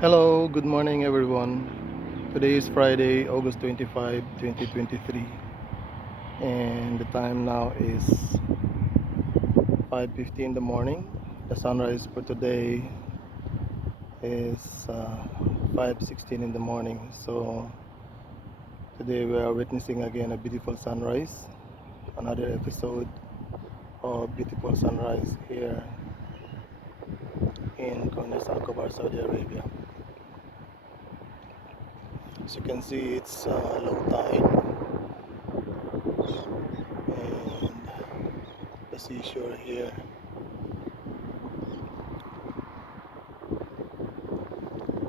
Hello, good morning everyone. Today is Friday, August 25, 2023, and the time now is 5:50 in the morning. The sunrise for today is 5:16 in the morning. So today we are witnessing again a beautiful sunrise, another episode of beautiful sunrise here in Corniche Al Khobar, Saudi Arabia. As you can see, it's low tide and the seashore here.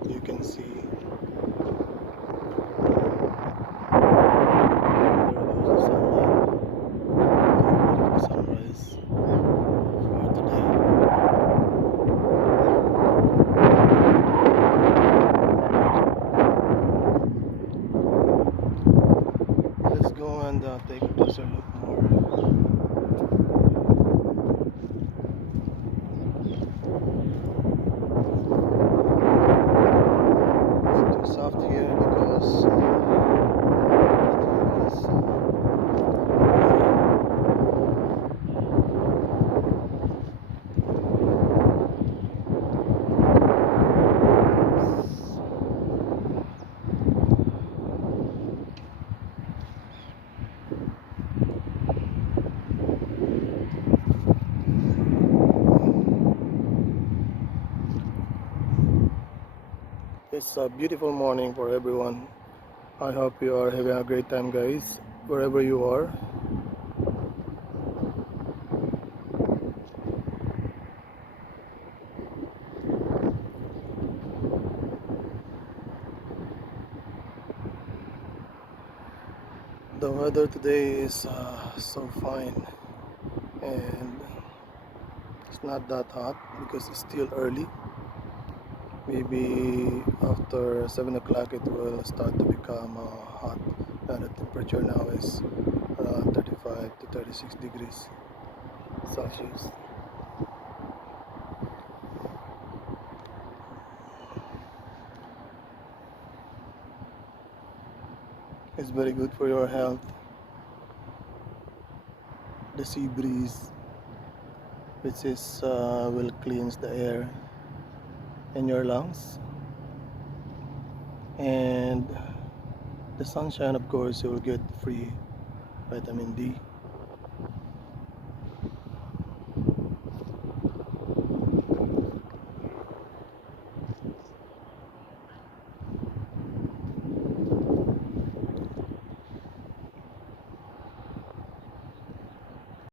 You can see there goes the sunlight, beautiful sunrise for today. Let's go and take a closer look more. It's too soft here because it's it's a beautiful morning for everyone. I hope you are having a great time, guys, wherever you are. The weather today is so fine, and it's not that hot because it's still early. Maybe after 7 o'clock it will start to become hot. And the temperature now is around 35 to 36 degrees Celsius. It's very good for your health. The sea breeze, which is will cleanse the air in your lungs, and the sunshine, of course, you will get free vitamin D.